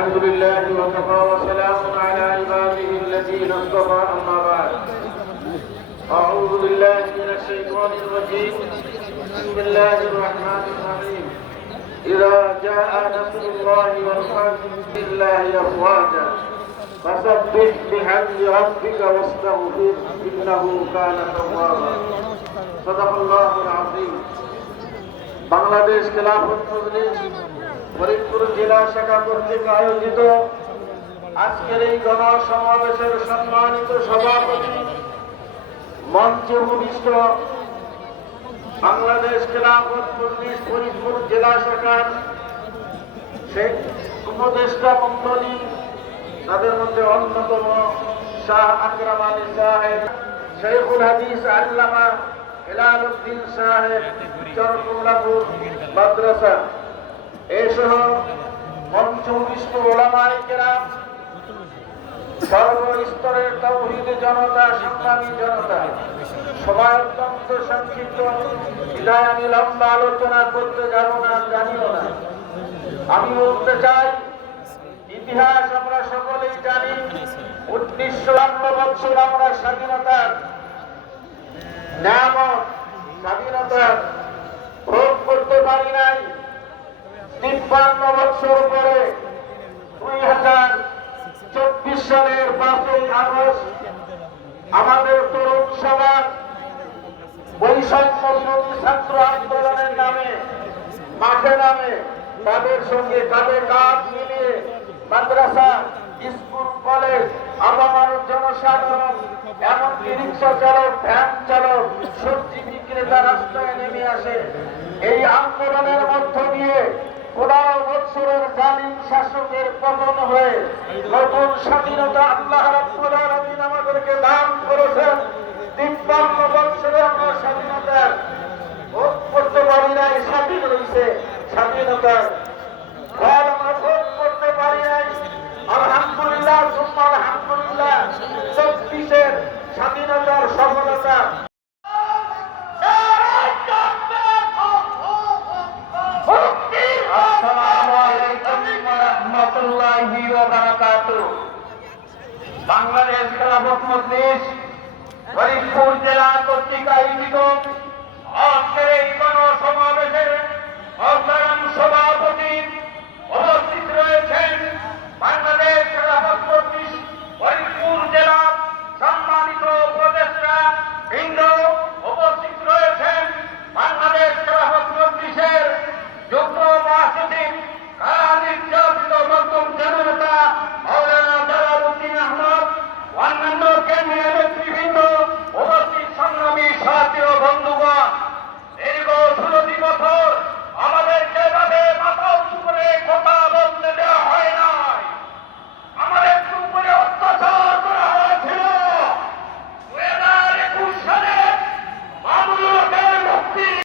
الحمد لله وكفى وسلام على عباده الذين اصطفى أما بعد أعوذ بالله من الشيطان الرجيم بسم الله الرحمن الرحيم إذا جاء نصر الله والفتح بالله أفواجا فسبح بحمد ربك واستغفره إنه كان توابا صدق الله العظيم বাংলাদেশ খেলাফত মজলিস ফরিদপুর জেলা শাখা কর্তৃক আয়োজিত আজকের এই গণসমাবেশের সম্মানিত সভাপতি মঞ্চে উপবিষ্ট বাংলাদেশ খেলাফত মজলিস ফরিদপুর জেলা শাখার শেখ উপদেষ্টা মণ্ডলী, তাদের মধ্যে অন্যতম শাহ আকরাম আলী সাহেব, শেখুল হাদিস আল্লামা হেলাল উদ্দিন সাহেব চরকুল্লাপুর মাদ্রাসা এসহ মঞ্চবিষ্ট ওলামায়ে কেরাম, সর্বস্তরের তাওহীদী জনতা, সংগ্রামী জনতা, সময় অত্যন্ত সংক্ষিপ্ত, বিদায় আমি লম্বা আলোচনা করতে যাব না, জানিও না। আমি বলতে চাই, ইতিহাস আমরা সকলেই জানি। 1952 বছর আমরা স্বাধীনতার নিয়ামত, স্বাধীনতার ভোগ করতে পারি নাই। 53 বছর পরে 2024 সালের 5ই আগস্ট আমাদের তরুণ সমাজ বৈষম্য বিরোধী ছাত্র আন্দোলনের নামে মাঠে নামে তাদের সঙ্গে কাঁধে কাঁধ মিলিয়ে মাদ্রাসা, স্কুল, কলেজ, আপামর জনসাধারণ, এমনকি রিক্সা চালক, ভ্যান চালক, সবজি বিক্রেতা রাস্তায় নেমে আসে। এই আন্দোলনের মধ্য দিয়ে 15 বছরের জালিম শাসকের পতন হয়ে নতুন স্বাধীনতা আল্লাহ রাব্বুল আলামিন আমাদেরকে দান করেছেন। 53 বছরে আমরা স্বাধীনতার ভোগ করতে পারি নাই, স্বাধীন হয়েছে স্বাধীনতার ফল আমরা ভোগ করতে পারি নাই। আলহামদুলিল্লাহ, সুম্মা আলহামদুলিল্লাহ, 24-এর স্বাধীনতার সফলতা বাংলাদেশ খেলাফত মজলিস ফরিদপুর জেলা কর্তৃক আয়োজিত আজকের এই গণসমাবেশের সভাপতি